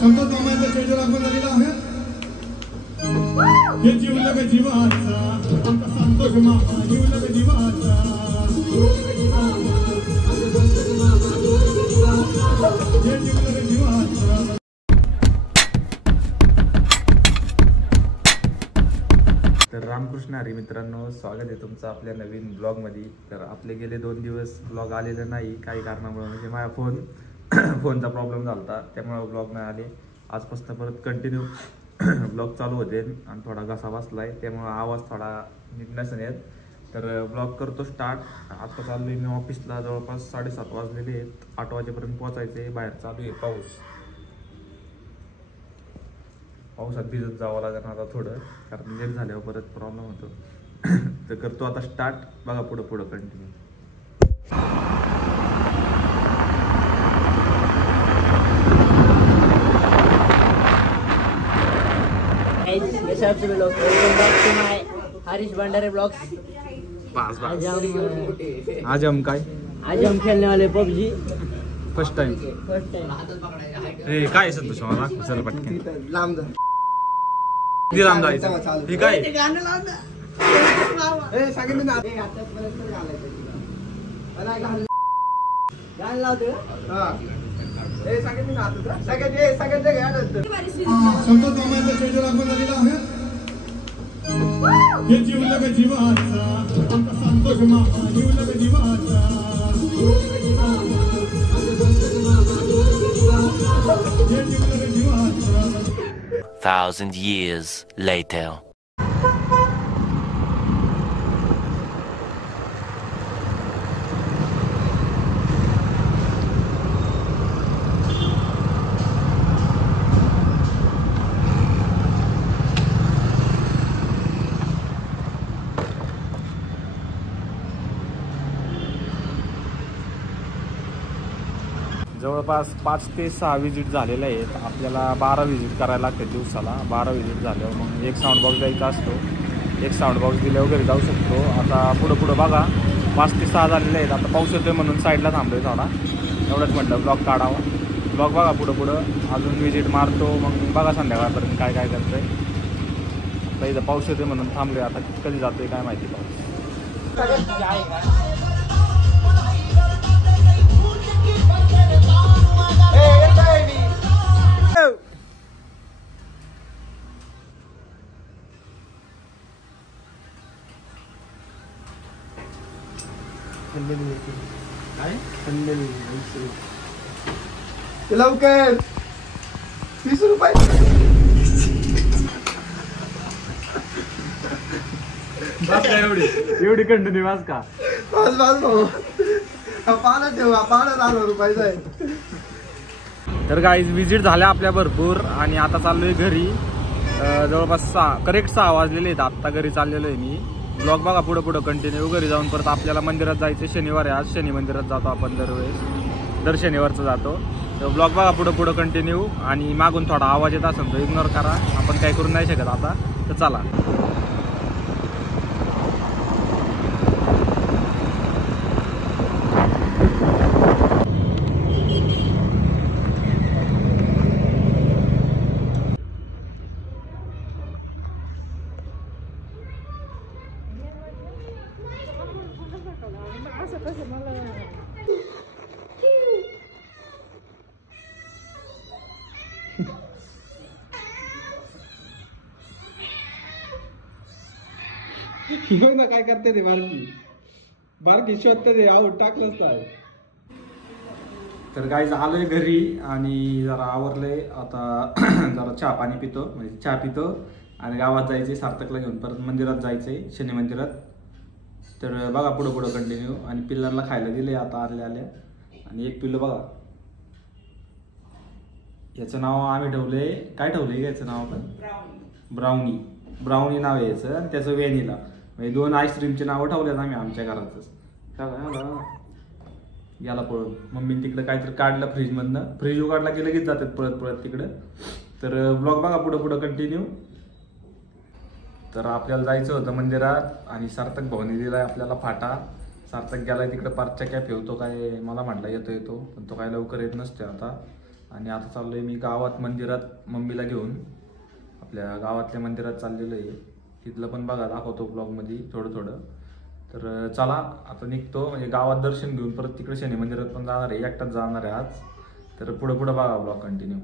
संतोष मामाचा स्टेजवर आपण झालेला आहे. हे जीवलग जीवाचा आमचा संतोष मामा जीवलग जीवाचा. हे जीवलग जीवाचा. तर रामकृष्ण हरी मित्रांनो, स्वागत आहे तुमचं आपल्या नवीन ब्लॉगमध्ये. तर आपले गेले 2 दिवस ब्लॉग आलेले नाही काही कारणामुळे, म्हणजे माझ्या फोनचा प्रॉब्लेम झाला होता, त्यामुळे ब्लॉग नाही आले. आजपासून परत कंटिन्यू ब्लॉग चालू होते आणि थोडा घसा बसला आहे, त्यामुळे आवाज थोडा नीट नसेल येत. तर ब्लॉग करतो स्टार्ट. आता चाललो आहे मी ऑफिसला, जवळपास 7:30 वाजलेले आहेत. 8 वाजेपर्यंत पोचायचं आहे. बाहेर चालू आहे पावसात भिजत जावं लागेल आता थोडं, कारण लेट झाल्यावर परत प्रॉब्लेम होतो. तर करतो आता स्टार्ट, बघा पुढं कंटिन्यू. हरीश भंडारे ब्लॉग्स. आज हम खेलने वाले पबजी फर्स्ट टाइम. काय संतोष मला चल पटकन लांब जायचं. हे काय संतोष मामाचा स्टेजवर आपण झालेला आहे. हे जीवलग जीवाचा आमचा संतोष मामा जीवलग जीवाचा. हे जीवलग जीवाचा. 1,000 years later. जवळपास 5 ते 6 विजिट झालेले आहेत. आपल्याला 12 विजिट करायला लागते दिवसाला. 12 विजिट झाल्यावर मग एक साऊंड बॉक्स द्यायचा असतो. एक साऊंड बॉक्स दिल्यावर घरी जाऊ शकतो. आता पुढं बघा 5 ते 6 झालेले आहेत. आता पाऊस येतोय म्हणून साईडला थांबलोय थोडा, एवढंच म्हटलं ब्लॉग काढावा. ब्लॉग बघा पुढं अजून विजिट मारतो, मग बघा संध्याकाळपर्यंत काय करतोय. आता इथं पाऊस येतोय म्हणून थांबलोय. आता कधी जातोय काय माहिती पाऊस. लवकर 30 रुपये. एवढी कंटिन्यू वाज का? बस भाऊ, पाण्यात ठेवा, पाण्यात 1000 रुपयाचा आहे. तर गाईज विजिट झाल्या आपल्या भरपूर आणि आता चाललोय घरी. जवळपास 6 वाजलेले आहेत. आत्ता घरी चाललेलो आहे मी. ब्लॉग बघा पुढं कंटिन्यू. घरी जाऊन परत आपल्याला मंदिरात जायचं. शनिवार आहे आज, शनी मंदिरात जातो आपण दर शनिवारचं जातो. तर ब्लॉग बघा पुढं कंटिन्यू. आणि मागून थोडा आवाज येत असेल तर इग्नोर करा, आपण काही करू नाही शकत आता. तर चला. ना काय करते ते बारकी शोधते ते आऊट टाकलंच आहे. तर गाईज आलोय घरी आणि जरा आवरलंय आता. जरा चहा पाणी पितो, म्हणजे चहा पितो आणि गावात जायचंय सार्थकला घेऊन. परत मंदिरात जायचंय, शनी मंदिरात. तर बघा पुढं कंटिन्यू. आणि पिल्लांना खायला दिले आता आल्या. आणि एक पिल्लू बघा, याचं नाव आम्ही ठेवलंय, काय ठेवलंय याचं नाव आपण? ब्राउनी नाव आहे याचं. आणि त्याचं वेनिला, म्हणजे 2 आईस्क्रीमचे नावं ठेवलेत आम्ही आमच्या घरातच. याला पळून मम्मीने तिकडे काहीतरी काढलं फ्रीजमधनं. फ्रीज उघडला की लगेच जातात पळत तिकडं. तर ब्लॉग बघा पुढं कंटिन्यू. तर आपल्याला जायचं होतं मंदिरात आणि सार्थक भाऊनी दिलाय आपल्याला फाटा. सार्थक गेलाय तिकडे पार्कच्या कॅफे होतो काय, मला म्हटलं येतो पण तो काय लवकर येत नसतो आता. आणि आता चाललोय मी गावात मंदिरात मम्मीला घेऊन, आपल्या गावातल्या मंदिरात चाललेलो आहे. तिथलं पण बघा दाखवतो ब्लॉगमध्ये थोडं. तर चला आता निघतो, म्हणजे गावात दर्शन घेऊन परत तिकडे शनी मंदिरात पण जाणार आहे, एकटाच जाणार आहे आज. तर पुढं बघा ब्लॉग कंटिन्यू.